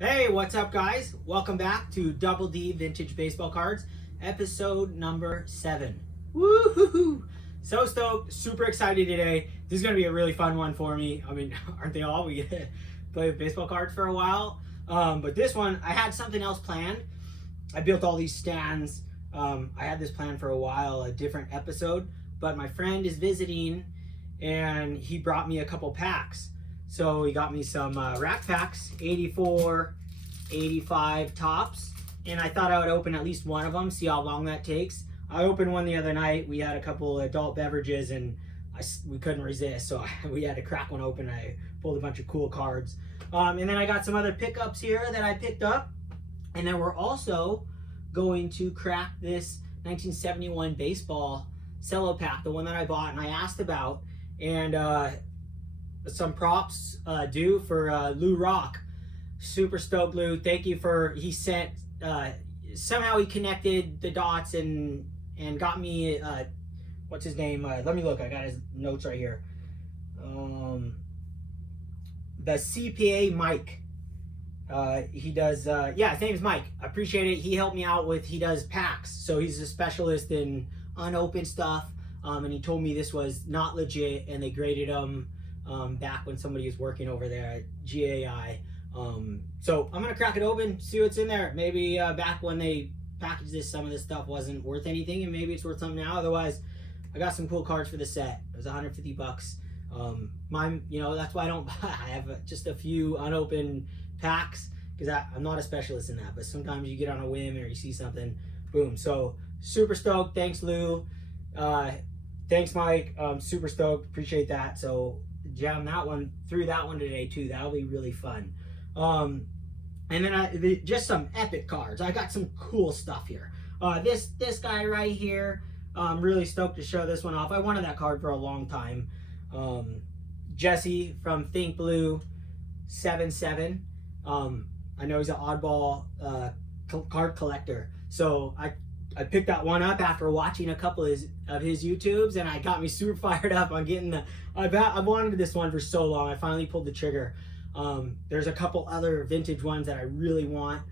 Hey, what's up, guys? Welcome back to Double D Vintage Baseball Cards, episode number 7. Woohoo! So stoked, super excited today. This is going to be a really fun one for me. I mean, aren't they all? We get to play with baseball cards for a while. But this one, I had something else planned. I built all these stands. I had this planned for a while, a different episode. But my friend is visiting, and he brought me a couple packs. So he got me some rack packs, 84, 85 tops, and I thought I would open at least one of them, see how long that takes. I opened one the other night. We had a couple adult beverages, and we couldn't resist, so we had to crack one open. I pulled a bunch of cool cards. And then I got some other pickups here that I picked up, and then we're also going to crack this 1971 baseball cello pack, the one that I bought and I asked about, and some props due for Lou Rock. Super stoked, Lou. Thank you for, he sent, somehow he connected the dots and got me, what's his name? Let me look, I got his notes right here. The CPA Mike. He does, yeah, his name's Mike. I appreciate it. He helped me out with, he does packs. So he's a specialist in unopened stuff. And he told me this was not legit and they graded them back when somebody was working over there at GAI. So I'm gonna crack it open, see what's in there. Maybe back when they packaged this, some of this stuff wasn't worth anything, and maybe it's worth something now. Otherwise, I got some cool cards for the set. It was 150 bucks. Mine, you know, that's why I don't buy. I have just a few unopened packs because I'm not a specialist in that. But sometimes you get on a whim or you see something, boom. So super stoked. Thanks, Lou. Thanks, Mike. Super stoked. Appreciate that. So jam that one through that one today too. That'll be really fun. And then just some epic cards. I got some cool stuff here. This guy right here, I'm really stoked to show this one off. I wanted that card for a long time. Jesse from Think Blue 77. I know he's an oddball card collector, so I picked that one up after watching a couple of his YouTubes, and I got me super fired up on getting the. I wanted this one for so long. I finally pulled the trigger. There's a couple other vintage ones that I really want.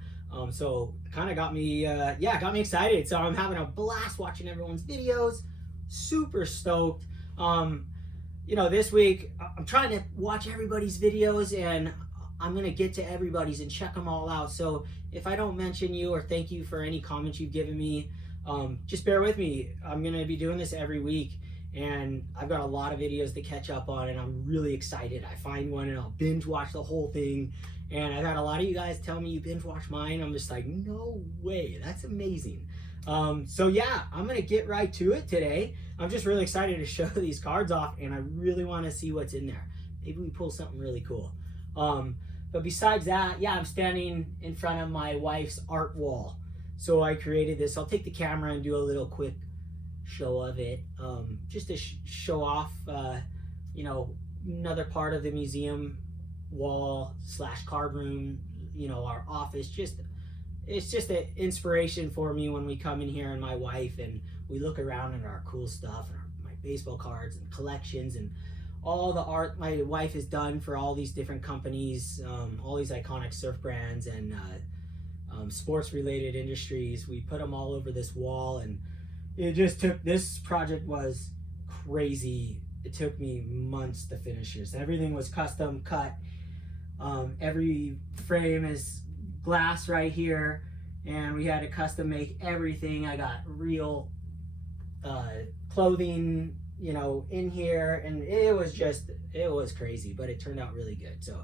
So kind of got me, got me excited. So I'm having a blast watching everyone's videos. Super stoked. You know, this week I'm trying to watch everybody's videos, and I'm gonna get to everybody's and check them all out. So if I don't mention you or thank you for any comments you've given me, just bear with me. I'm gonna be doing this every week, and I've got a lot of videos to catch up on, and I'm really excited. I find one and I'll binge watch the whole thing. And I've had a lot of you guys tell me you binge watch mine. I'm just like, no way, that's amazing. So yeah, I'm gonna get right to it today. I'm just really excited to show these cards off, and I really wanna see what's in there. Maybe we pull something really cool. But besides that, yeah, I'm standing in front of my wife's art wall. So I created this. I'll take the camera and do a little quick show of it, just to show off, you know, another part of the museum wall / card room, you know, our office. It's just an inspiration for me when we come in here, and my wife, and we look around at our cool stuff and my baseball cards and collections and all the art my wife has done for all these different companies, all these iconic surf brands and sports related industries. We put them all over this wall, and it just took, this project was crazy. It took me months to finish this. Everything was custom cut. Every frame is glass right here, and we had to custom make everything. I got real clothing, you know, in here, and it was crazy, but it turned out really good. So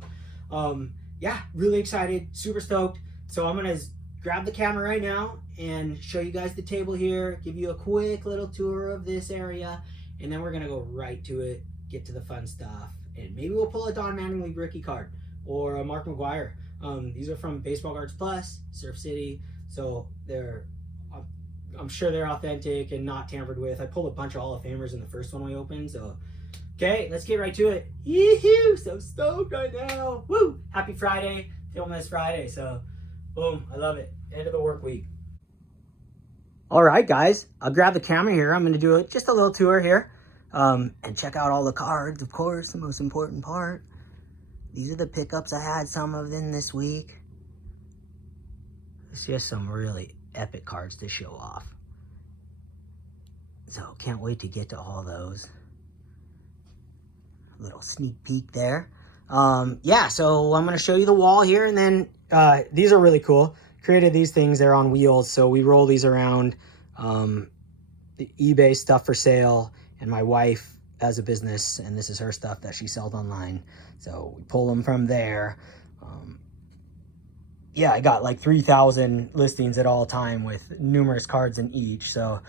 yeah, really excited, super stoked. So I'm gonna grab the camera right now and show you guys the table here, give you a quick little tour of this area, and then we're gonna go right to it, get to the fun stuff, and maybe we'll pull a Don Mattingly rookie card or a Mark McGuire. These are from Baseball Cards Plus, Surf City, so they're, I'm sure they're authentic and not tampered with. I pulled a bunch of Hall of Famers in the first one we opened, so okay, let's get right to it. Yee-hoo, so stoked right now. Woo! Happy Friday, filming this Friday, so boom, I love it. End of the work week. All right, guys, I'll grab the camera here. I'm gonna do just a little tour here, and check out all the cards, of course, the most important part. These are the pickups. I had some of them this week. It's just some really epic cards to show off. So can't wait to get to all those. A little sneak peek there. Yeah, so I'm going to show you the wall here, and then these are really cool. Created these things, they're on wheels, so we roll these around. The eBay stuff for sale, and my wife has a business, and this is her stuff that she sells online. So we pull them from there. Yeah, I got like 3,000 listings at all time with numerous cards in each. So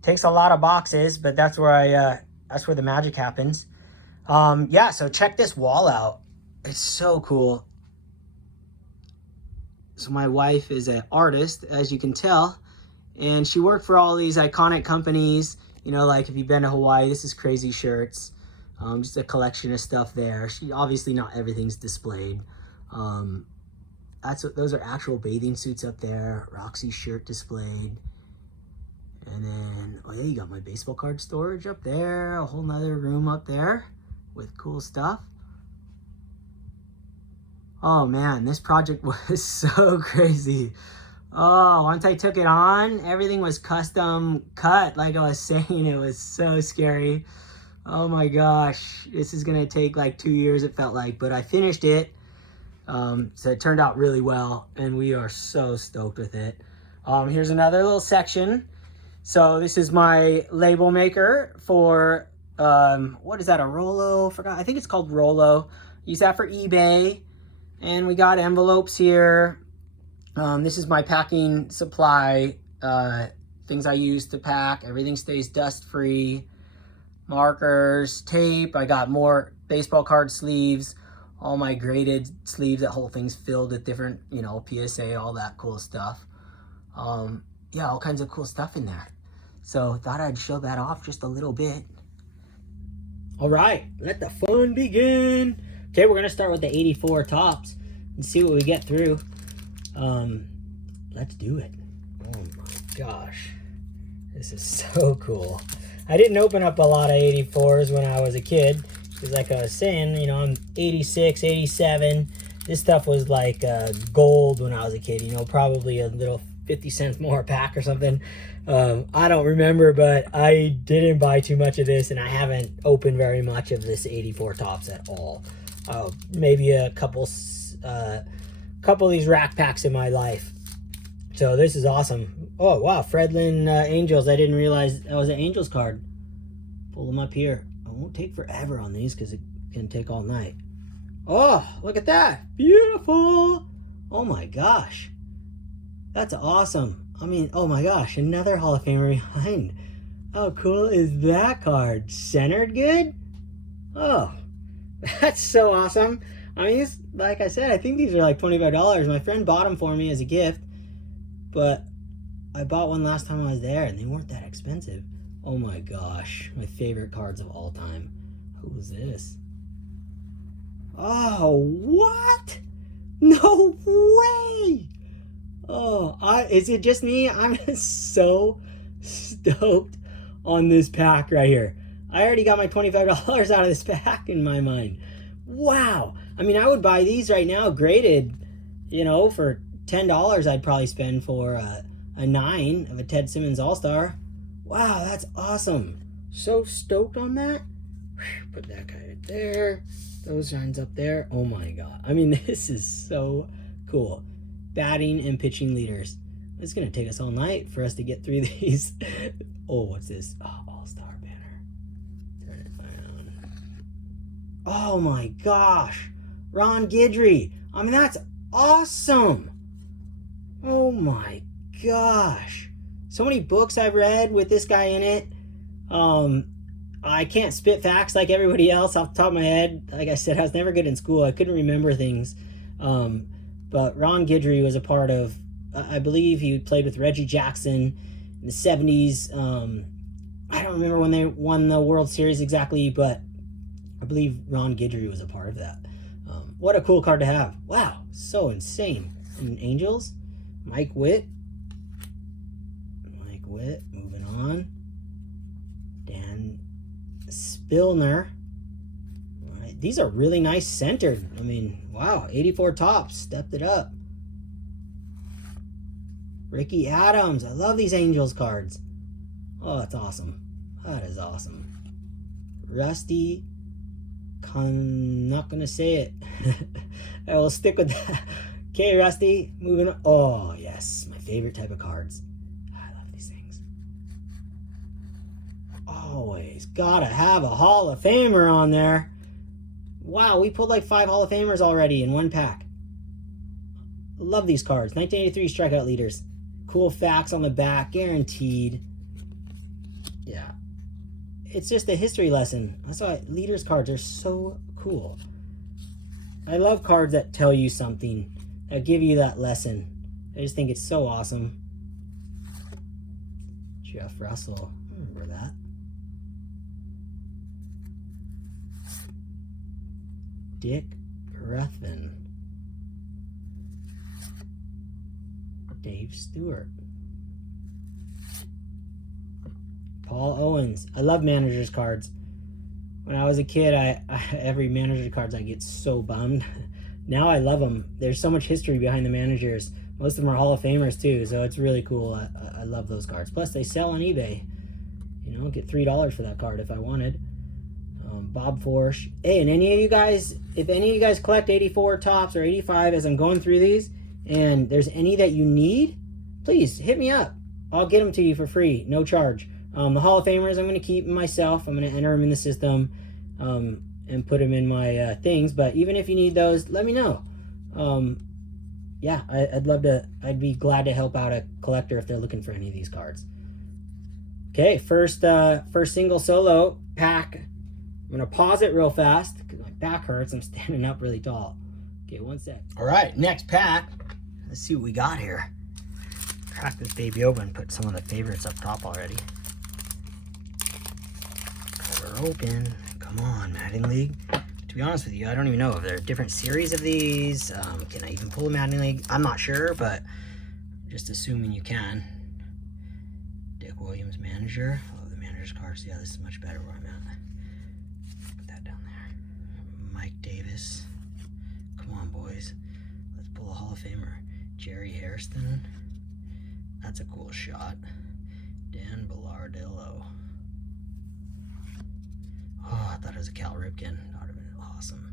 takes a lot of boxes, but that's where that's where the magic happens. Yeah, so check this wall out. It's so cool. So my wife is an artist, as you can tell, and she worked for all these iconic companies. You know, like if you've been to Hawaii, this is Crazy Shirts. Just a collection of stuff there. She obviously not everything's displayed. Those are actual bathing suits up there. Roxy shirt displayed. And then, oh yeah, you got my baseball card storage up there. A whole nother room up there with cool stuff. Oh man, this project was so crazy. Oh, once I took it on, everything was custom cut. Like I was saying, it was so scary. Oh my gosh, this is gonna take like 2 years, it felt like, but I finished it. So it turned out really well, and we are so stoked with it. Here's another little section. So this is my label maker for, what is that, a Rollo? Forgot, I think it's called Rollo. Use that for eBay. And we got envelopes here. This is my packing supply, things I use to pack. Everything stays dust-free. Markers, tape. I got more baseball card sleeves. All my graded sleeves, that whole thing's filled with different, you know, PSA, all that cool stuff. Yeah, all kinds of cool stuff in there. So thought I'd show that off just a little bit. All right, let the fun begin. Okay, we're gonna start with the 84 tops and see what we get through. Let's do it. Oh my gosh, this is so cool. I didn't open up a lot of 84s when I was a kid. Because like I was saying, you know, I'm 86, 87. This stuff was like gold when I was a kid, you know, probably a little 50 cents more a pack or something. I don't remember, but I didn't buy too much of this, and I haven't opened very much of this 84 tops at all. Maybe a couple of these rack packs in my life. So this is awesome. Oh, wow, Fredlin Angels. I didn't realize that was an Angels card. Pull them up here. It won't take forever on these because it can take all night. Oh, look at that. Beautiful. Oh my gosh. That's awesome. I mean, oh my gosh, another Hall of Famer behind. How cool is that card? Centered good? Oh, that's so awesome. I mean, like I said, I think these are like $25. My friend bought them for me as a gift, but I bought one last time I was there and they weren't that expensive. Oh my gosh, my favorite cards of all time. Who is this? Oh, what? No way! Oh, is it just me? I'm so stoked on this pack right here. I already got my $25 out of this pack in my mind. Wow. I mean, I would buy these right now graded, you know, for $10 I'd probably spend for a 9 of a Ted Simmons All-Star. Wow, that's awesome. So stoked on that. Put that guy right there. Those signs up there. Oh my God. I mean, this is so cool. Batting and pitching leaders. It's going to take us all night for us to get through these. Oh, what's this? Oh, All-Star banner. Turn it around. Oh my gosh. Ron Guidry. I mean, that's awesome. Oh my gosh. So many books I've read with this guy in it. I can't spit facts like everybody else off the top of my head. Like I said, I was never good in school. I couldn't remember things. But Ron Guidry was a part of, I believe he played with Reggie Jackson in the 70s. I don't remember when they won the World Series exactly, but I believe Ron Guidry was a part of that. What a cool card to have. Wow, so insane. And Angels, Mike Witt, moving on. Dan Spillner. All right, these are really nice centered. I mean, wow, 84 tops, stepped it up. Ricky Adams. I love these Angels cards. Oh, that's awesome. That is awesome. Rusty. I'm not going to say it. I will stick with that. Okay, Rusty. Moving on. Oh, yes. My favorite type of cards. I love these things. Always gotta have a Hall of Famer on there. Wow, we pulled like 5 Hall of Famers already in one pack. Love these cards. 1983 strikeout leaders. Cool facts on the back, guaranteed. Yeah. It's just a history lesson. That's why leaders cards are so cool. I love cards that tell you something, that give you that lesson. I just think it's so awesome. Jeff Russell. I remember that. Dick Ruthven. Dave Stewart. Paul Owens. I love managers cards. When I was a kid, every manager cards I get so bummed. Now I love them. There's so much history behind the managers. Most of them are Hall of Famers too, so it's really cool. I love those cards. Plus they sell on eBay. You know, get $3 for that card if I wanted. Bob Forsch. Hey, and any of you guys, if any of you guys collect 84 tops or 85 as I'm going through these, and there's any that you need, please hit me up. I'll get them to you for free, no charge. The Hall of Famers I'm going to keep myself. I'm going to enter them in the system and put them in my things. But even if you need those, let me know. Yeah, I'd be glad to help out a collector if they're looking for any of these cards. Okay, first single solo pack. I'm going to pause it real fast because my back hurts. I'm standing up really tall. Okay, one sec. All right, next pack. Let's see what we got here. Crack this baby open, put some of the favorites up top already. Cover open. Come on, Madden League. To be honest with you, I don't even know if there are different series of these. Can I even pull a Madden League? I'm not sure, but I'm just assuming you can. Dick Williams, manager. I love the manager's cards. Yeah, this is much better where I'm at. Put that down there. Mike Davis. Come on, boys. Let's pull a Hall of Famer. Jerry Hairston. That's a cool shot. Dan Bellardillo. Oh, I thought it was a Cal Ripken. That would have been awesome.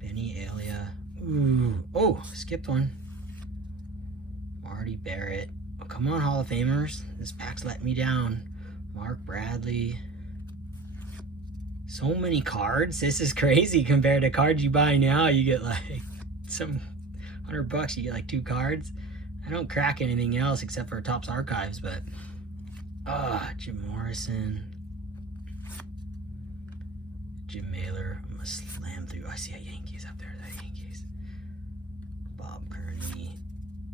Benny Alia. Ooh. Oh, skipped one. Marty Barrett. Oh, come on, Hall of Famers. This pack's letting me down. Mark Bradley. So many cards. This is crazy compared to cards you buy now. You get like some $100. You get like 2 cards. I don't crack anything else except for Topps Archives, but Jim Morrison. Jim Mailer. I'm gonna slam through. I see a Yankees up there. That Yankees. Bob Kearney.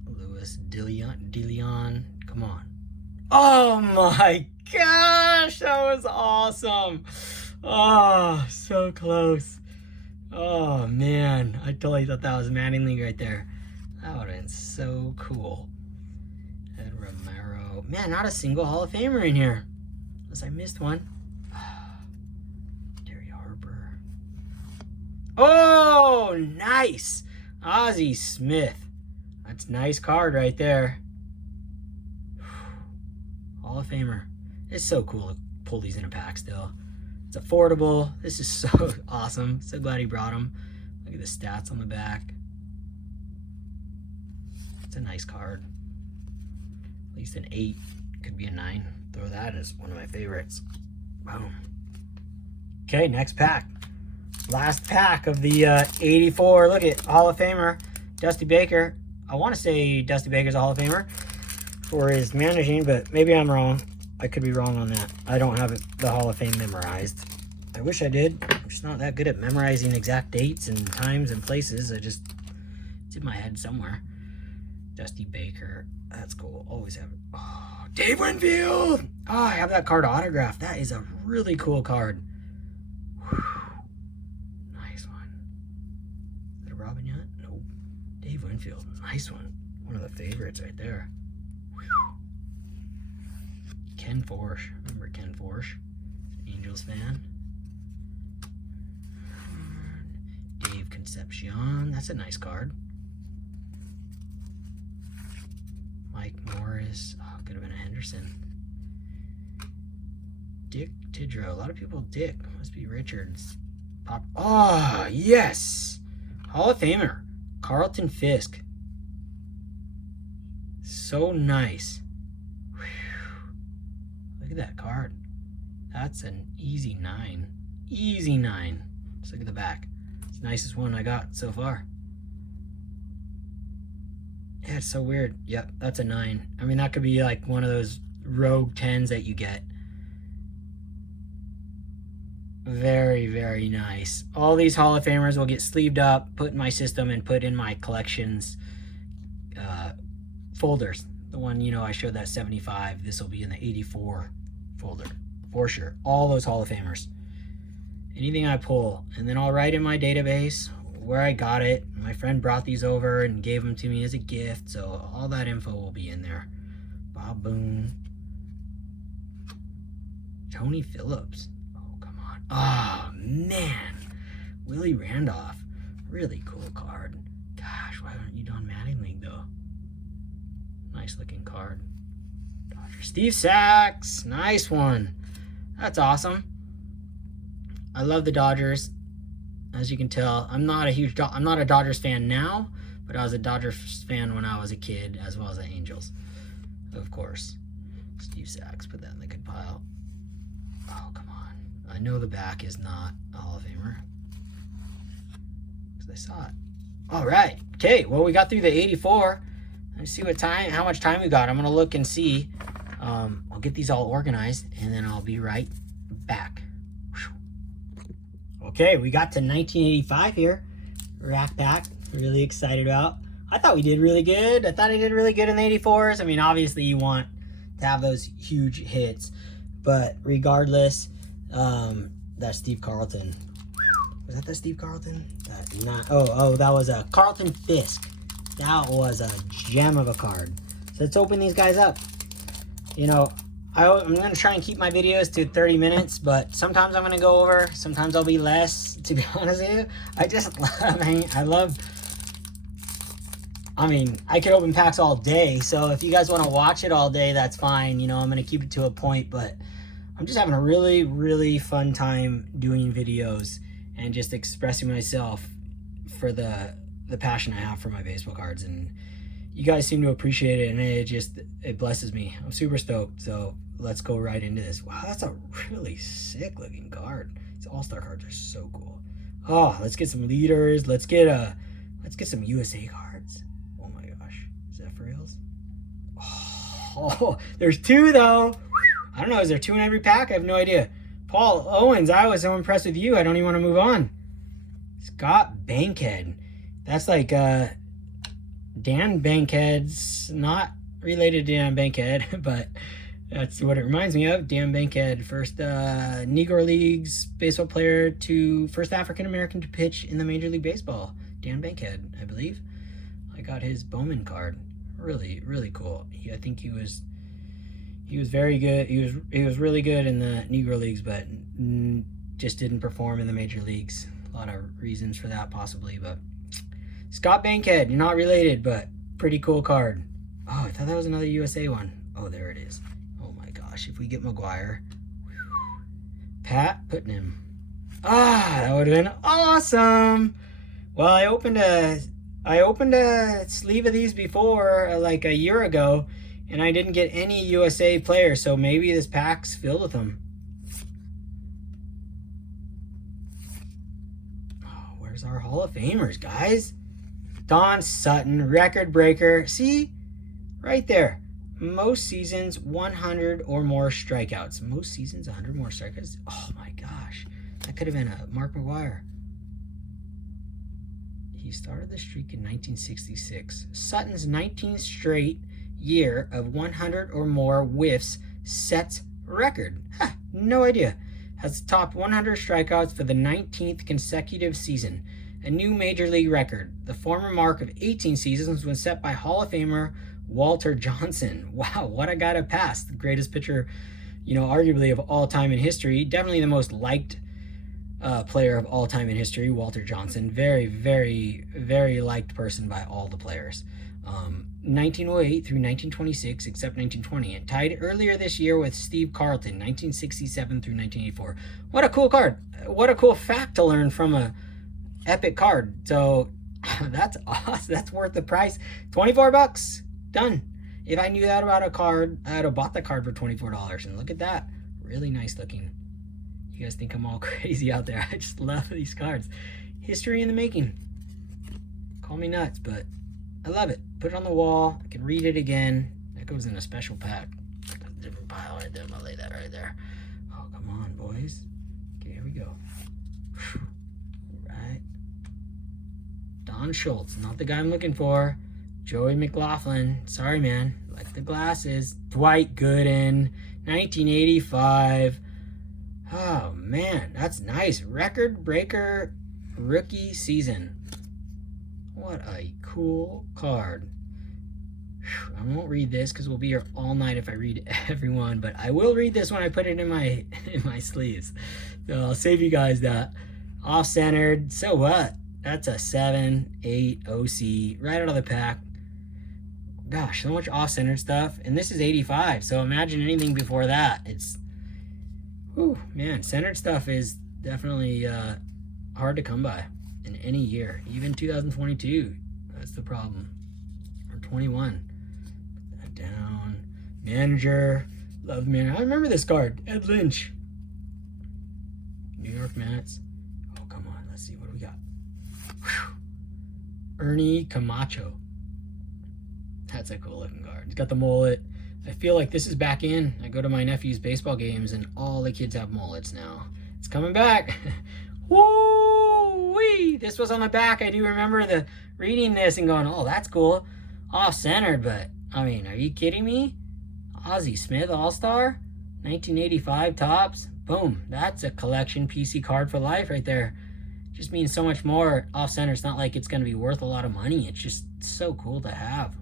Louis DeLeon. Come on. Oh my gosh, that was awesome. Oh, so close. Oh man, I totally thought that was Madden League right there. That would have been so cool. Ed Romero. Man, not a single Hall of Famer in here. Unless I missed one. Terry Harper. Oh, nice. Ozzie Smith. That's a nice card right there. Hall of Famer. It's so cool to pull these in a pack still. It's affordable. This is so awesome. So glad he brought them. Look at the stats on the back. It's a nice card. At least an 8. Could be a 9. Throw that as one of my favorites. Boom. Okay, next pack. Last pack of the 84. Look at Hall of Famer. Dusty Baker. I want to say Dusty Baker's a Hall of Famer for his managing, but maybe I'm wrong. I could be wrong on that. I don't have the Hall of Fame memorized. I wish I did. I'm just not that good at memorizing exact dates and times and places. It's in my head somewhere. Dusty Baker. That's cool. Always have it. Oh, Dave Winfield. Oh, I have that card autographed. That is a really cool card. Whew. Nice one. Is that a Robin yet? Nope. Dave Winfield. Nice one. One of the favorites right there. Ken Forsch. Remember Ken Forsch? Angels fan. Dave Concepcion. That's a nice card. Mike Harris. Oh, could have been a Henderson. Dick Tidrow. A lot of people Dick. Must be Richards. Pop. Oh, yes! Hall of Famer. Carlton Fisk. So nice. Whew. Look at that card. That's an easy 9. Easy 9. Just look at the back. It's the nicest one I got so far. Yeah, it's so weird. Yep, that's a 9. I mean, that could be like one of those rogue 10s that you get. Very, very nice. All these Hall of Famers will get sleeved up, put in my system, and put in my collections folders. The one, you know, I showed that 75. This will be in the 84 folder for sure. All those Hall of Famers. Anything I pull, and then I'll write in my database where I got it. My friend brought these over and gave them to me as a gift, so all that info will be in there. Bob Boone. Tony Phillips. Oh, come on. Oh, man. Willie Randolph. Really cool card. Gosh, why aren't you Don Mattingly, though? Nice looking card. Dodgers. Steve Sachs. Nice one. That's awesome. I love the Dodgers. As you can tell, I'm not a Dodgers fan now, but I was a Dodgers fan when I was a kid, as well as the Angels, of course. Steve Sachs, put that in the good pile. Oh, come on. I know the back is not a Hall of Famer, because I saw it. All right. Okay, well, we got through the 84. Let's see how much time we got. I'm going to look and see. I'll get these all organized, and then I'll be right back. Okay, we got to 1985 here. Rack Pack. Really excited about. I thought we did really good. I thought I did really good in the 84s. I mean, obviously you want to have those huge hits, but regardless, that's Steve Carlton. Was that Steve Carlton? That was a Carlton Fisk. That was a gem of a card. So let's open these guys up. You know, I'm going to try and keep my videos to 30 minutes, but sometimes I'm going to go over. Sometimes I'll be less, to be honest with you. I could open packs all day. So if you guys want to watch it all day, that's fine. You know, I'm going to keep it to a point, but I'm just having a really, really fun time doing videos and just expressing myself for the passion I have for my baseball cards. And you guys seem to appreciate it, and it blesses me. I'm super stoked. So let's go right into this. Wow, that's a really sick looking card. These all-star cards are so cool. Oh, let's get some leaders. Let's get some USA cards. Oh my gosh. Is that for reals? Oh, there's 2 though. I don't know, is there 2 in every pack? I have no idea. Paul Owens, I was so impressed with you. I don't even want to move on. Scott Bankhead. That's like Dan Bankhead's not related to Dan Bankhead, but that's what it reminds me of. Dan Bankhead, first Negro Leagues baseball player to first African-American to pitch in the Major League Baseball. Dan Bankhead, I believe. I got his Bowman card. Really, really cool. I think he was very good. He was really good in the Negro Leagues, but just didn't perform in the Major Leagues. A lot of reasons for that, possibly, but Scott Bankhead, you're not related, but pretty cool card. Oh, I thought that was another USA one. Oh, there it is. Oh my gosh, if we get McGuire. Pat Putnam. Ah, that would have been awesome. Well, I opened a sleeve of these before, like a year ago, and I didn't get any USA players, so maybe this pack's filled with them. Oh, where's our Hall of Famers, guys? Don Sutton, record breaker. See? Right there. Most seasons, 100 or more strikeouts. Most seasons, 100 more strikeouts. Oh my gosh. That could have been a Mark McGuire. He started the streak in 1966. Sutton's 19th straight year of 100 or more whiffs sets record. Huh, no idea. Has topped 100 strikeouts for the 19th consecutive season. A new major league record. The former mark of 18 seasons was set by Hall of Famer Walter Johnson. Wow, what a guy to pass. The greatest pitcher, arguably of all time in history. Definitely the most liked player of all time in history, Walter Johnson. Very, very, very liked person by all the players. 1908 through 1926, except 1920. It tied earlier this year with Steve Carlton, 1967 through 1984. What a cool card. What a cool fact to learn from a epic card. So that's awesome. That's worth the price. 24 bucks. Done. If I knew that about a card, I'd have bought the card for $24. And look at that. Really nice looking. You guys think I'm all crazy out there. I just love these cards. History in the making. Call me nuts, but I love it. Put it on the wall. I can read it again. That goes in a special pack. A different pile right there. I'm gonna lay that right there. Oh, come on, boys. Okay, here we go. Whew. Right. Don Schultz, not the guy I'm looking for. Joey McLaughlin. Sorry, man. Like the glasses. Dwight Gooden. 1985. Oh, man. That's nice. Record breaker rookie season. What a cool card. I won't read this because we'll be here all night if I read every one, but I will read this when I put it in my sleeves. So I'll save you guys that. Off-centered. So what? That's a 7-8 OC right out of the pack. Gosh, so much off-centered stuff. And this is 85, so imagine anything before that. It's, whew, man, centered stuff is definitely hard to come by in any year. Even 2022, that's the problem. Or 21. Put that down. Manager. Love manager. I remember this card. Ed Lynch. New York Mets. Oh, come on. Let's see. What do we got? Whew. Ernie Camacho. That's a cool looking card. He's got the mullet. I feel like this is back in. I go to my nephew's baseball games and all the kids have mullets now. It's coming back. Woo-wee! This was on the back. I do remember reading this and going, oh, that's cool. Off-centered, but, I mean, are you kidding me? Ozzie Smith All-Star? 1985 tops? Boom. That's a collection PC card for life right there. Just means so much more. Off-center, it's not like it's going to be worth a lot of money. It's just so cool to have.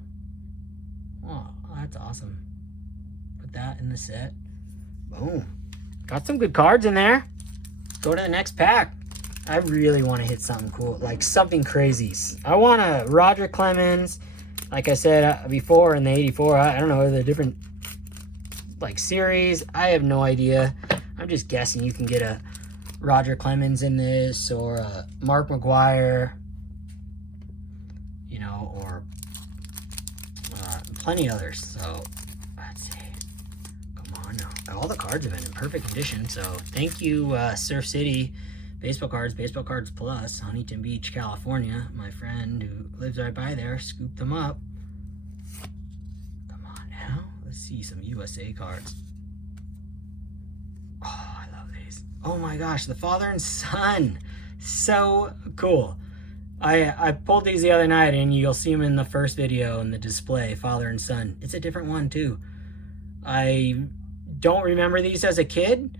Oh, that's awesome. Put that in the set. Boom. Got some good cards in there. Go to the next pack. I really want to hit something cool, like something crazy. I want a Roger Clemens, like I said before in the 84. I don't know, the different like series. I have no idea. I'm just guessing you can get a Roger Clemens in this, or a Mark McGuire, you know, or plenty others. So let's see. Come on now. All the cards have been in perfect condition. So thank you, Surf City Baseball Cards Plus, Huntington Beach, California. My friend who lives right by there scooped them up. Come on now. Let's see some USA cards. Oh, I love these. Oh my gosh, the father and son. So cool. I pulled these the other night, and you'll see them in the first video in the display, father and son. It's a different one too. I don't remember these as a kid.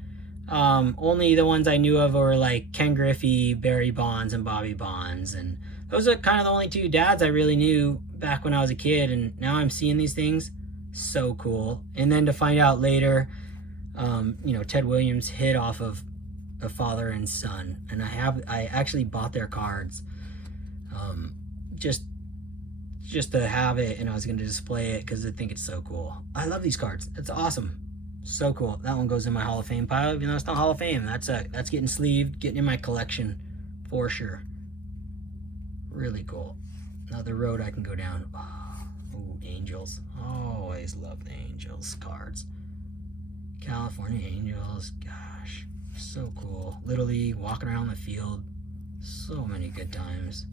Only the ones I knew of were like Ken Griffey, Barry Bonds, and Bobby Bonds, and those are kind of the only two dads I really knew back when I was a kid. And now I'm seeing these things. So cool. And then to find out later, you know, Ted Williams hit off of a father and son, and I actually bought their cards. Just to have it, and I was going to display it because I think it's so cool. I love these cards. It's awesome. So cool. That one goes in my Hall of Fame pile, even though it's not Hall of Fame. That's getting sleeved, getting in my collection for sure. Really cool. Another road I can go down. Oh, ooh, Angels. Always love the Angels cards. California Angels. Gosh, so cool. Little League, walking around the field. So many good times.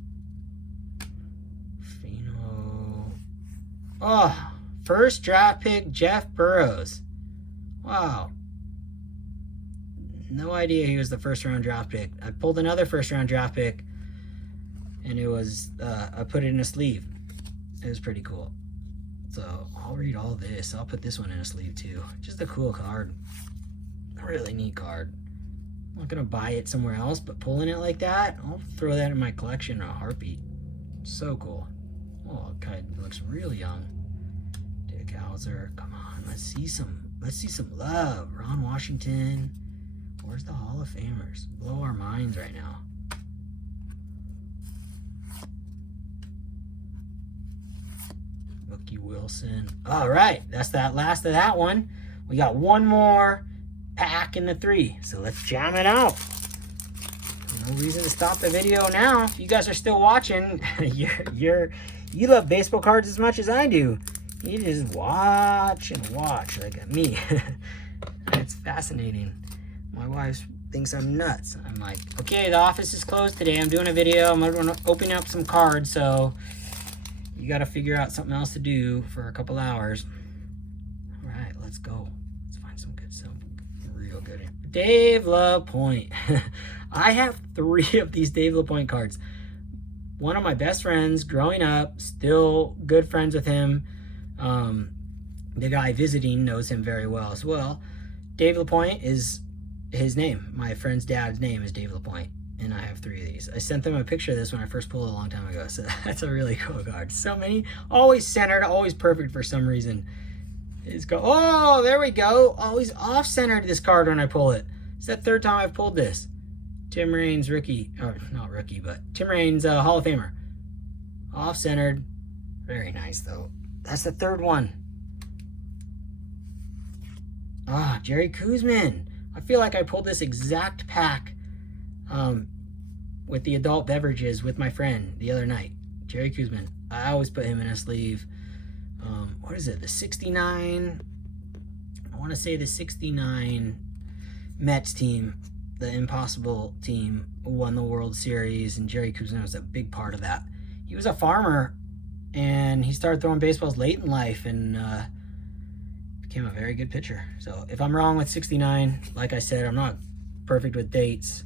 Oh, first draft pick, Jeff Burrows. Wow. No idea he was the first round draft pick. I pulled another first round draft pick, and it was, I put it in a sleeve. It was pretty cool. So I'll read all this. I'll put this one in a sleeve too. Just a cool card. A really neat card. I'm not going to buy it somewhere else, but pulling it like that, I'll throw that in my collection in a heartbeat. So cool. Oh, it kind of looks real young. Dick Hauser, come on, let's see some love. Ron Washington. Where's the Hall of Famers? Blow our minds right now. Mookie Ricky Wilson. All right, that's that last of that one. We got one more pack in the 3, so let's jam it out. No reason to stop the video now. If you guys are still watching, you love baseball cards as much as I do. You just watch and watch like me. It's fascinating. My wife thinks I'm nuts. I'm like, okay, the office is closed today. I'm doing a video. I'm going to open up some cards, so you got to figure out something else to do for a couple hours. All right, let's go. Let's find some good, some real good. Dave LaPointe. I have 3 of these Dave LaPointe cards. One of my best friends growing up, still good friends with him. The guy visiting knows him very well as well. Dave LaPointe is his name. My friend's dad's name is Dave LaPointe, and I have 3 of these. I sent them a picture of this when I first pulled it a long time ago, so that's a really cool card. So many, always centered, always perfect for some reason. It's go. Oh, there we go. Always off-centered this card when I pull it. It's the 3rd time I've pulled this. Tim Raines rookie, or not rookie, but Tim Raines Hall of Famer. Off-centered. Very nice, though. That's the 3rd one. Ah, Jerry Kuzmin. I feel like I pulled this exact pack with the adult beverages with my friend the other night. Jerry Kuzmin. I always put him in a sleeve. What is it? The 69. I want to say the 69 Mets team, the impossible team, won the World Series, and Jerry Kuzmin was a big part of that. He was a farmer, and he started throwing baseballs late in life, and became a very good pitcher. So if I'm wrong with 69, like I said, I'm not perfect with dates.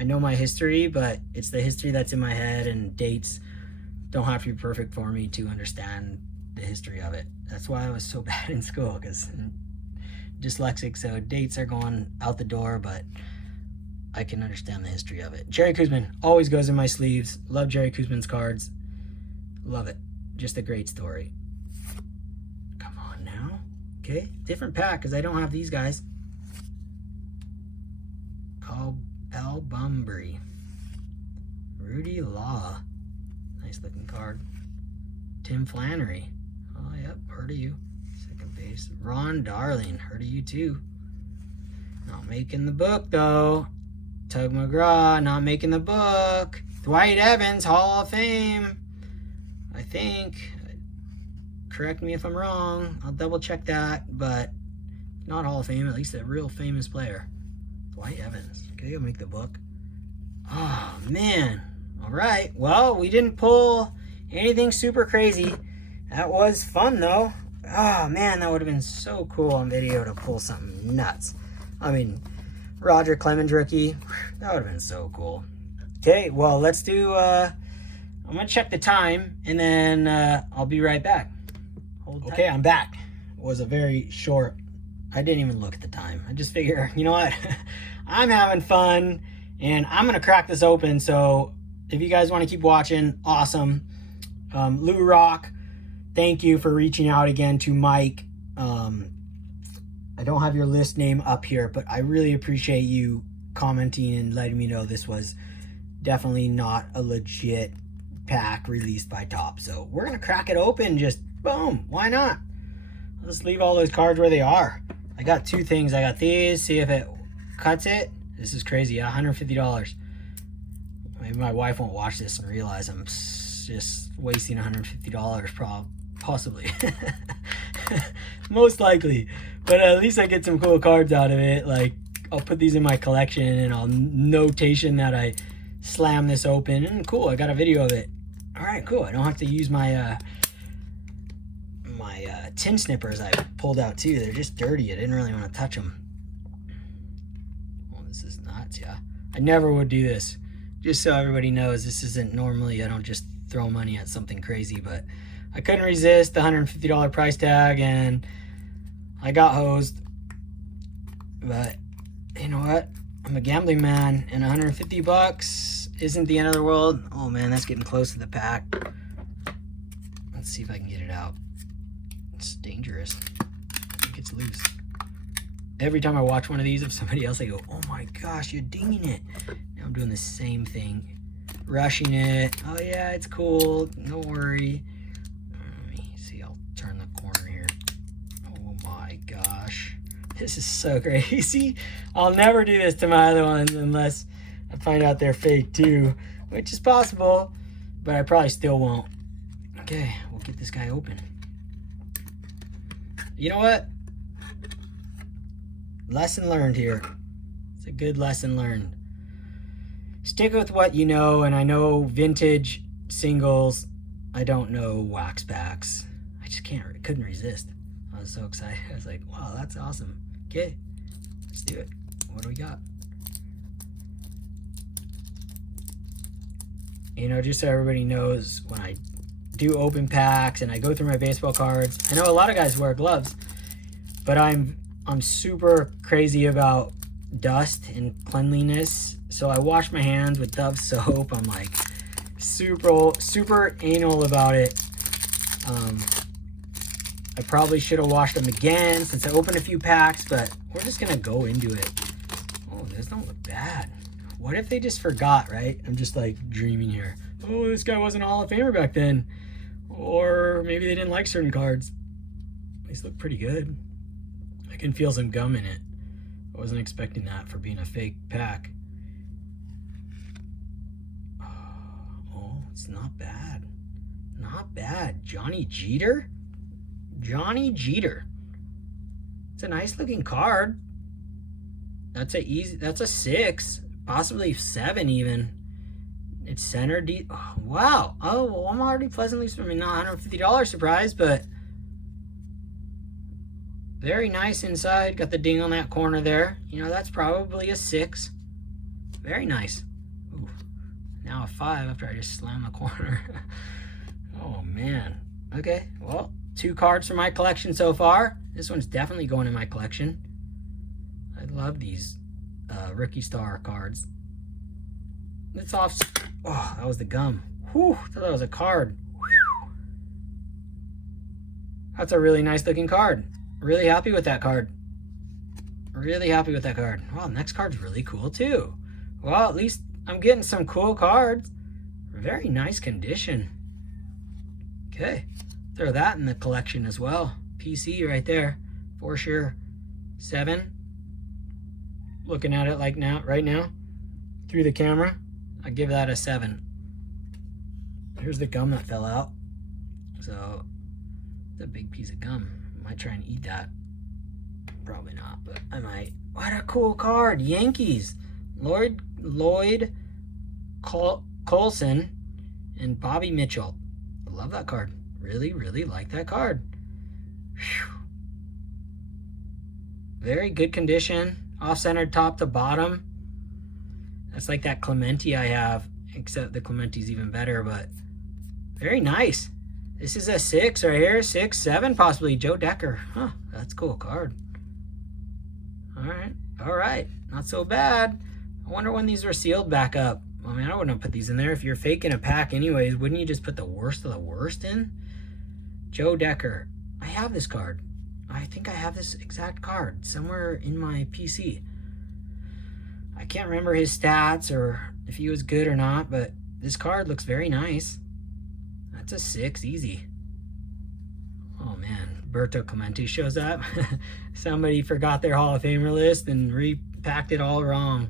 I know my history, but it's the history that's in my head, and dates don't have to be perfect for me to understand the history of it. That's why I was so bad in school, because I'm dyslexic, so dates are going out the door, but I can understand the history of it. Jerry Kuzmin always goes in my sleeves. Love Jerry Kuzmin's cards. Love it. Just a great story. Come on now. Okay, different pack, because I don't have these guys. Al Bumbry. Rudy Law. Nice looking card. Tim Flannery. Oh, yep, heard of you. Second base. Ron Darling. Heard of you too. Not making the book though. Tug McGraw. Not making the book. Dwight Evans. Hall of Fame. I think. Correct me if I'm wrong. I'll double check that. But not Hall of Fame. At least a real famous player. Dwight Evans. Okay, I'll make the book. Oh, man. All right. Well, we didn't pull anything super crazy. That was fun, though. Oh, man, that would have been so cool on video to pull something nuts. I mean, Roger Clemens rookie. That would have been so cool. Okay, well, let's do... I'm going to check the time, and then I'll be right back. Okay, I'm back. It was a very short... I didn't even look at the time. I just figure, you know what? I'm having fun, and I'm going to crack this open, so if you guys want to keep watching, awesome. Lou Rock, thank you for reaching out again to Mike. I don't have your list name up here, but I really appreciate you commenting and letting me know this was definitely not a legit pack released by Top. So we're going to crack it open, just boom, why not? Let's leave all those cards where they are. I got 2 things. I got these, see if it cuts it. This is crazy, $150. Maybe my wife won't watch this and realize I'm just wasting $150, possibly. Most likely. But at least I get some cool cards out of it. Like, I'll put these in my collection, and I'll notation that I slam this open. And cool, I got a video of it. All right, cool. I don't have to use my tin snippers I pulled out too. They're just dirty. I didn't really want to touch them. Well, this is nuts, yeah. I never would do this. Just so everybody knows, this isn't normally, I don't just throw money at something crazy, but I couldn't resist the $150 price tag, and I got hosed. But you know what? I'm a gambling man, and $150 isn't the end of the world. Oh man, that's getting close to the pack. Let's see if I can get it out. It's dangerous. I think it's loose. Every time I watch one of these of somebody else, I go, oh my gosh, you're dinging it. Now I'm doing the same thing. Rushing it. Oh yeah, it's cool. No worry. see, I'll turn the corner here. Oh my gosh. This is so crazy. I'll never do this to my other ones unless I find out they're fake too, which is possible, but I probably still won't. Okay, we'll get this guy open. You know what? Lesson learned here. It's a good lesson learned. Stick with what you know, and I know vintage singles. I don't know wax packs. I just couldn't resist. I was so excited. I was like, wow, that's awesome. Okay, let's do it. What do we got? You know, just so everybody knows, when I do open packs and I go through my baseball cards, I know a lot of guys wear gloves, but I'm super crazy about dust and cleanliness. So I wash my hands with Dove soap. I'm like super anal about it. I probably should have washed them again since I opened a few packs, but we're just gonna go into it. Oh, those don't look bad. What if they just forgot, right? I'm just like dreaming here. Oh, this guy wasn't a Hall of Famer back then. Or maybe they didn't like certain cards. These look pretty good. I can feel some gum in it. I wasn't expecting that for being a fake pack. Oh, it's not bad. Not bad. Johnny Jeter? Johnny Jeter. It's a nice looking card. That's a 6, possibly 7 even. It's centered. Oh, wow. Oh, well, I'm already pleasantly, not $150 surprise, but very nice inside. Got the ding on that corner there. You know, that's probably a 6. Very nice. Ooh, now a 5 after I just slammed the corner. Oh, man. Okay, well, 2 cards from my collection so far. This one's definitely going in my collection. I love these Rookie Star cards. It's off. Oh, that was the gum. Whew, I thought that was a card. Whew. That's a really nice looking card. Really happy with that card. Really happy with that card. Wow, next card's really cool too. Well, at least I'm getting some cool cards. Very nice condition. Okay, throw that in the collection as well. PC right there, for sure. 7. Looking at it like now, right now, through the camera, I give that a 7. Here's the gum that fell out. So, it's a big piece of gum. I might try and eat that. Probably not, but I might. What a cool card. Yankees. Lloyd Colson and Bobby Mitchell. I love that card. Really, really like that card. Whew. Very good condition. Off-centered top to bottom. That's like that Clemente I have, except the Clemente's even better, but very nice. This is a 6 right here. 6, 7 possibly. Joe Decker. Huh, that's a cool card. All right. Not so bad. I wonder when these were sealed back up. I mean, I wouldn't have put these in there. If you're faking a pack anyways, wouldn't you just put the worst of the worst in? Joe Decker. I have this card. I think I have this exact card somewhere in my PC. I can't remember his stats or if he was good or not, but this card looks very nice. That's a 6, easy. Oh man, Berto Clemente shows up. Somebody forgot their Hall of Famer list and repacked it all wrong.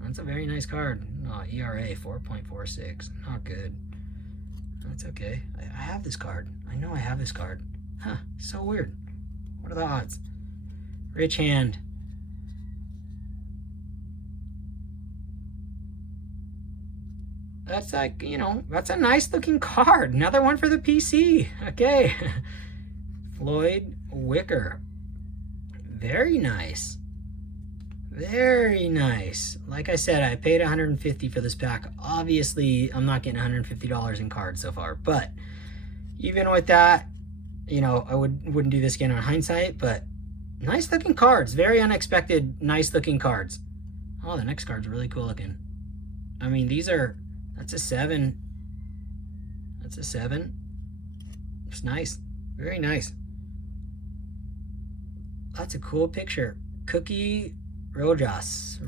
That's a very nice card. Oh, ERA 4.46, not good. That's okay. I have this card. I know I have this card. Huh, so weird. What are the odds? Rich hand. That's like, you know, that's a nice looking card. Another one for the PC. Okay. Floyd Wicker. Very nice. Very nice. Like I said, I paid $150 for this pack. Obviously, I'm not getting $150 in cards so far, but even with that, you know, I wouldn't do this again on hindsight, but nice looking cards. Very unexpected, nice looking cards. Oh, the next card's really cool looking. I mean, that's a 7. That's a 7. It's nice. Very nice. That's a cool picture. Cookie Rojas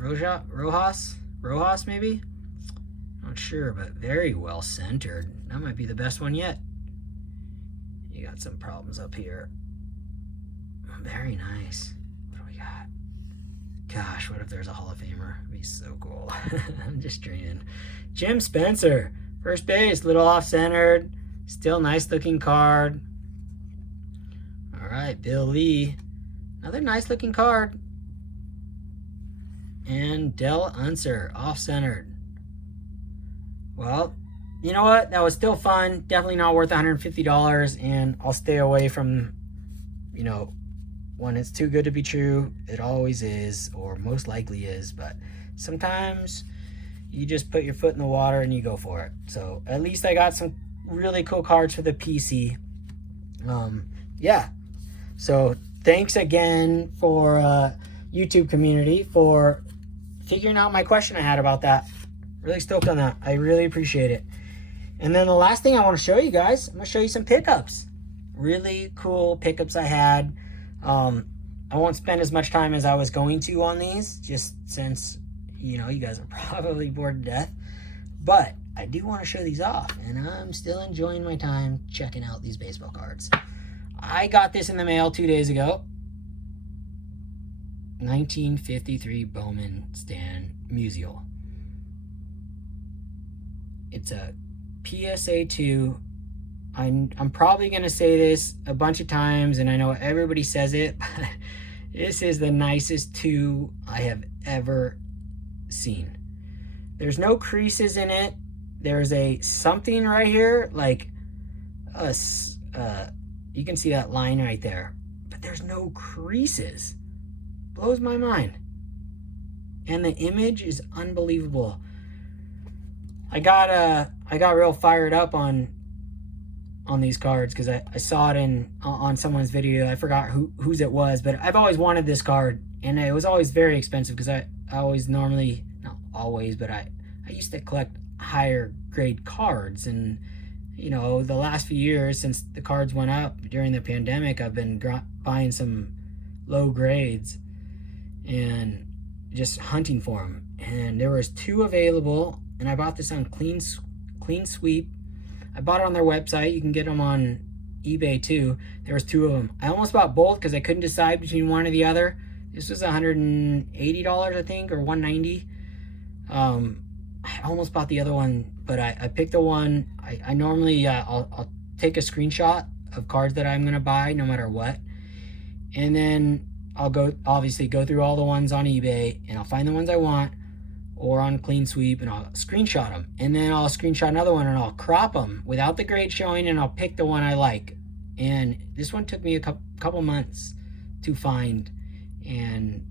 maybe? Not sure, but very well centered. That might be the best one yet. You You got some problems up here. Very nice. What do we got? Gosh, what if there's a Hall of Famer? It'd be so cool. I'm just dreaming. Jim Spencer, first base, little off-centered. Still nice looking card. All right, Bill Lee. Another nice looking card. And Del Unser, off-centered. Well, you know what? That was still fun. Definitely not worth $150. And I'll stay away from, you know, when it's too good to be true. It always is, or most likely is. But sometimes you just put your foot in the water and you go for it. So at least I got some really cool cards for the PC. Yeah. So thanks again for YouTube community for figuring out my question I had about that. Really stoked on that. I really appreciate it. And then the last thing I want to show you guys, I'm going to show you some pickups. Really cool pickups I had. I won't spend as much time as I was going to on these, just since, you know, you guys are probably bored to death. But I do want to show these off, and I'm still enjoying my time checking out these baseball cards. I got this in the mail 2 days ago. 1953 Bowman Stan Musial. It's a PSA 2. I'm probably going to say this a bunch of times, and I know everybody says it, but this is the nicest 2 I have ever seen. There's no creases in it. There's a something right here, like you can see that line right there, but there's no creases. Blows my mind. And the image is unbelievable. I got real fired up on these cards because I saw it on someone's video. I forgot whose it was, but I've always wanted this card, and it was always very expensive because I always normally, not always, but I used to collect higher grade cards, and you know, the last few years since the cards went up during the pandemic, I've been buying some low grades and just hunting for them. And there was 2 available, and I bought this on Clean Sweep. I bought it on their website. You can get them on eBay too. There was 2 of them. I almost bought both because I couldn't decide between one or the other. This was $180, I think, or $190. I almost bought the other one, but I picked the one. I normally I'll take a screenshot of cards that I'm gonna buy no matter what, and then I'll obviously go through all the ones on eBay, and I'll find the ones I want, or on Clean Sweep, and I'll screenshot them, and then I'll screenshot another one and I'll crop them without the grade showing, and I'll pick the one I like. And this one took me a couple months to find, and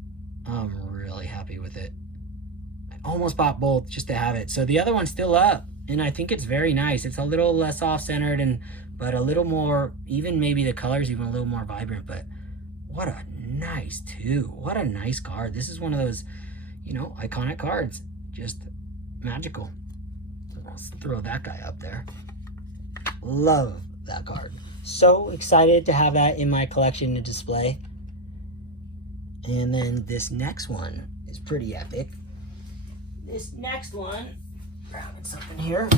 I'm really happy with it. I almost bought both just to have it. So the other one's still up, and I think it's very nice. It's a little less off-centered, but a little more, even maybe the color's even a little more vibrant. But what a nice 2. What a nice card. This is one of those, you know, iconic cards. Just magical. Let's throw that guy up there. Love that card. So excited to have that in my collection to display. And then this next one is pretty epic. This next one, grabbing something here.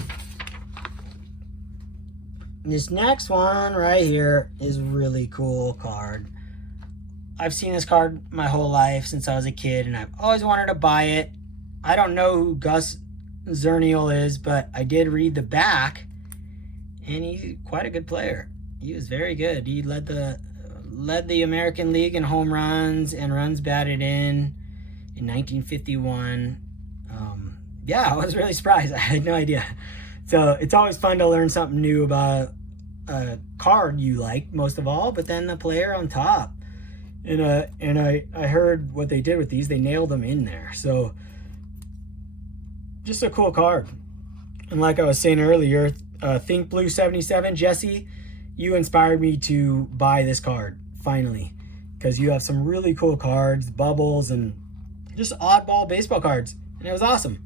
This next one right here is a really cool card. I've seen this card my whole life since I was a kid, and I've always wanted to buy it. I don't know who Gus Zurniel is, but I did read the back, and he's quite a good player. He was very good. He led the American League in home runs and runs batted in 1951. Yeah, I was really surprised. I had no idea. So it's always fun to learn something new about a card you like most of all, but then the player on top. And I heard what they did with these. They nailed them in there. So just a cool card. And like I was saying earlier, Think Blue 77, Jesse, you inspired me to buy this card finally, because you have some really cool cards, bubbles, and just oddball baseball cards, and it was awesome.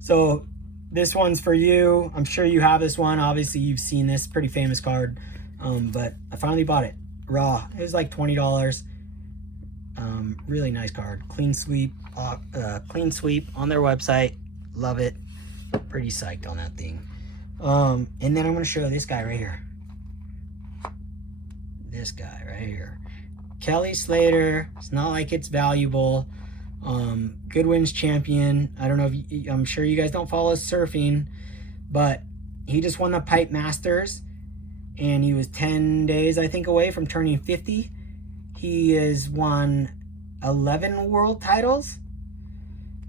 So this one's for you. I'm sure you have this one. Obviously you've seen this pretty famous card, but I finally bought it raw. It was like $20. Really nice card. Clean Sweep on their website. Love it. Pretty psyched on that thing. And then I'm going to show this guy right here. this guy right here. Kelly Slater. It's not like it's valuable. Goodwin's champion. I don't know if I'm sure you guys don't follow surfing, but he just won the Pipe Masters, and he was 10 days, I think, away from turning 50. He has won 11 world titles,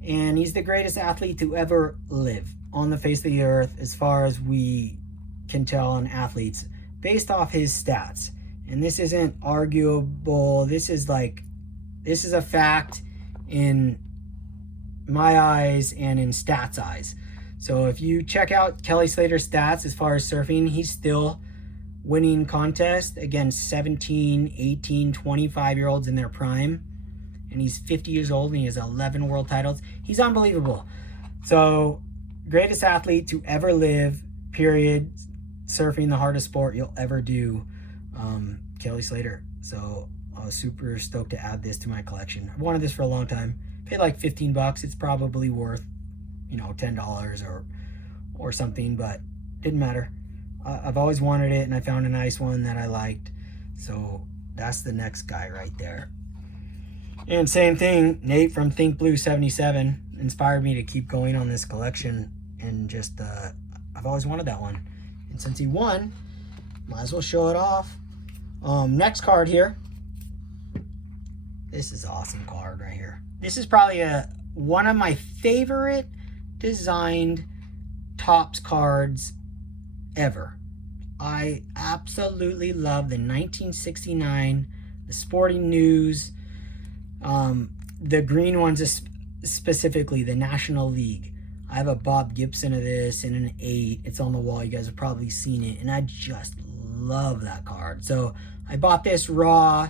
and he's the greatest athlete to ever live on the face of the earth, as far as we can tell on athletes, based off his stats. And this isn't arguable. This is a fact in my eyes and in stats eyes. So if you check out Kelly Slater's stats as far as surfing, he's still winning contests against 17, 18, 25-year-olds in their prime. And he's 50 years old and he has 11 world titles. He's unbelievable. So, greatest athlete to ever live, period. Surfing, the hardest sport you'll ever do. Kelly Slater. So, I was super stoked to add this to my collection. I've wanted this for a long time. Paid like 15 bucks. It's probably worth, $10 or something, but didn't matter. I've always wanted it, and I found a nice one that I liked. So that's the next guy right there. And same thing, Nate from Think Blue 77 inspired me to keep going on this collection, and just I've always wanted that one. And since he won, might as well show it off. Next card here. This is an awesome card right here. This is probably one of my favorite designed Topps cards ever. I absolutely love the 1969, the Sporting News, the green ones specifically, the National League. I have a Bob Gibson of this in an 8. It's on the wall. You guys have probably seen it, and I just love that card. So I bought this raw.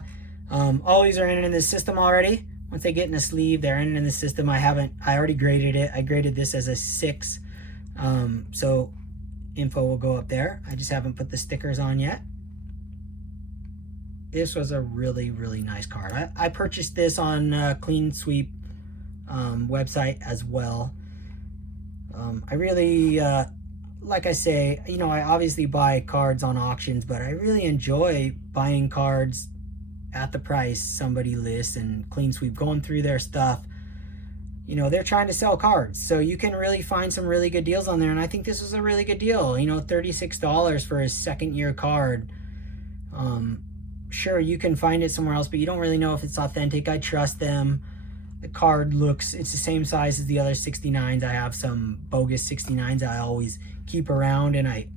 All these are in the system already. Once they get in a sleeve, they're in the system. I already graded it. I graded this as a 6. So info will go up there. I just haven't put the stickers on yet. This was a really, really nice card. I purchased this on Clean Sweep website as well. I really, like I say, I obviously buy cards on auctions, but I really enjoy buying cards at the price somebody lists, and Clean Sweep, going through their stuff. They're trying to sell cards, so you can really find some really good deals on there, and I think this was a really good deal. $36 for his second year card. Sure, you can find it somewhere else, but you don't really know if it's authentic. I trust them. The card it's the same size as the other 69s. I have some bogus 69s I always keep around, and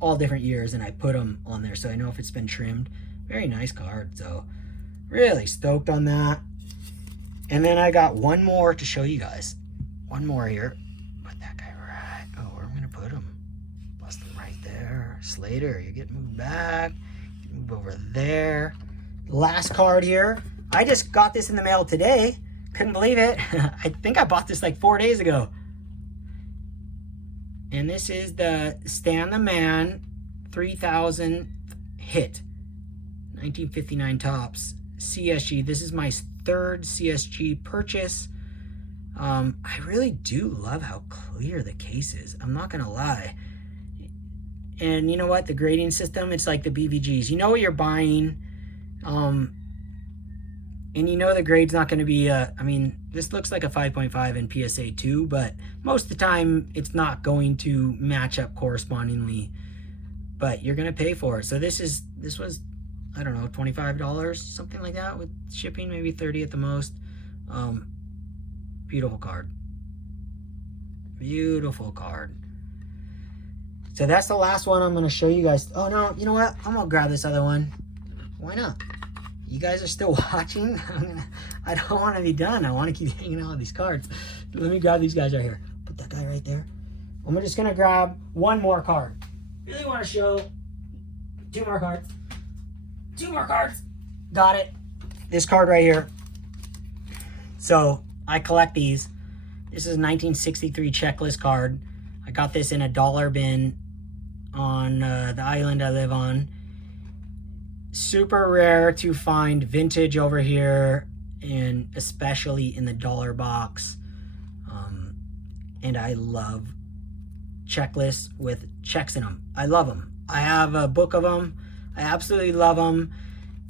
all different years, and I put them on there so I know if it's been trimmed. Very nice card, so really stoked on that. And then I got one more to show you guys. One more here. Put that guy right. Oh, where am I gonna put him? Bust him right there. Slater, you get moved back. Move over there. Last card here. I just got this in the mail today. Couldn't believe it. I think I bought this like 4 days ago. And this is the Stan the Man 3000 hit. 1959 Topps CSG. This is my third CSG purchase. I really do love how clear the case is. I'm not gonna lie. And you know what? The grading system, it's like the BVGs. You know what you're buying. And the grade's not gonna be this looks like a 5.5 in PSA 2, but most of the time it's not going to match up correspondingly. But you're gonna pay for it. So this was, I don't know, $25, something like that, with shipping, maybe 30 at the most. Beautiful card. Beautiful card. So that's the last one I'm going to show you guys. Oh, no, you know what? I'm going to grab this other one. Why not? You guys are still watching? I don't want to be done. I want to keep hanging out with these cards. Let me grab these guys right here. Put that guy right there. I'm just going to grab one more card. Really want to show 2 more cards. 2 more cards. Got it. This card right here. So I collect these. This is a 1963 checklist card. I got this in a dollar bin on the island I live on. Super rare to find vintage over here, and especially in the dollar box. And I love checklists with checks in them. I love them. I have a book of them. I absolutely love them.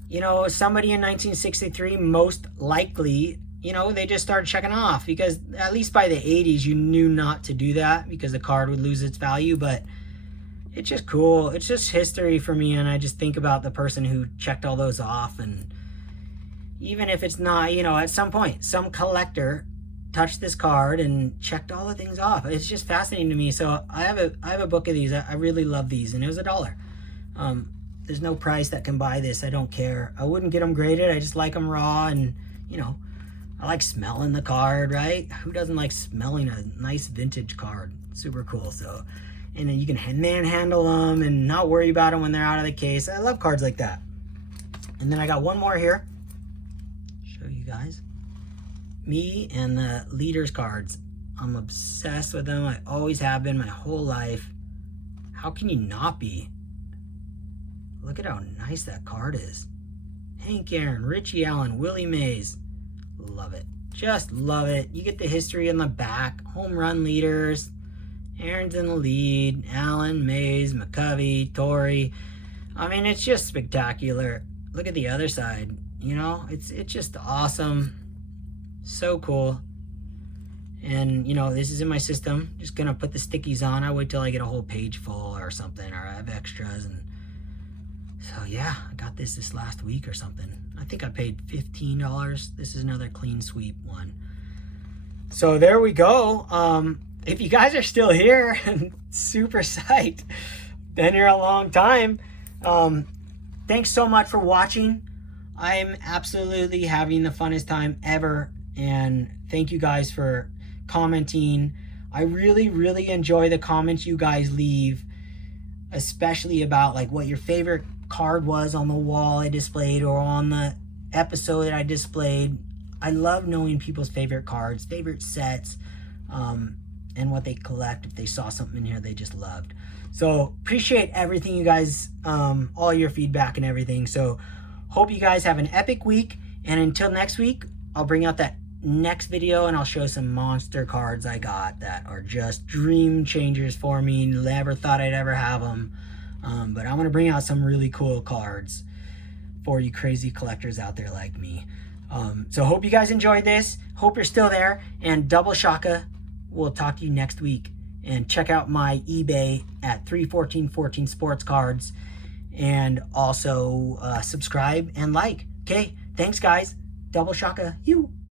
You know, somebody in 1963, most likely, you know, they just started checking off, because at least by the 80s, you knew not to do that because the card would lose its value. But it's just cool. It's just history for me, and I just think about the person who checked all those off. And even if it's not, you know, at some point, some collector touched this card and checked all the things off. It's just fascinating to me. So I have a book of these. I really love these, and it was $1. There's no price that can buy this. I don't care. I wouldn't get them graded. I just like them raw, and you know, I like smelling the card, right? Who doesn't like smelling a nice vintage card? Super cool. So, and then you can manhandle them and not worry about them when they're out of the case. I love cards like that. And then I got one more here. Show you guys. Me and the leaders cards. I'm obsessed with them. I always have been my whole life. How can you not be? Look at how nice that card is. Hank Aaron, Richie Allen, Willie Mays. Love it. Just love it. You get the history in the back. Home run leaders. Aaron's in the lead. Allen, Mays, McCovey, Torrey. I mean, it's just spectacular. Look at the other side. You know, it's just awesome. So cool. And, you know, this is in my system. Just going to put the stickies on. I wait till I get a whole page full or something, or I have extras. And so, yeah, I got this last week or something. I think I paid $15. This is another clean sweep one. So there we go. If you guys are still here, super psyched. Been here a long time. Thanks so much for watching. I'm absolutely having the funnest time ever. And thank you guys for commenting. I really, really enjoy the comments you guys leave, especially about like what your favorite card was on the wall I displayed or on the episode that I displayed. I love knowing people's favorite cards, favorite sets, and what they collect if they saw something in here they just loved. So appreciate everything you guys, all your feedback and everything. So hope you guys have an epic week, and until next week, I'll bring out that next video and I'll show some monster cards I got that are just dream changers for me. Never thought I'd ever have them. But I'm going to bring out some really cool cards for you crazy collectors out there like me. So hope you guys enjoyed this. Hope you're still there. And Double Shaka, we'll talk to you next week. And check out my eBay at 31414 Sports Cards. And also subscribe and like. Okay, thanks guys. Double Shaka, you.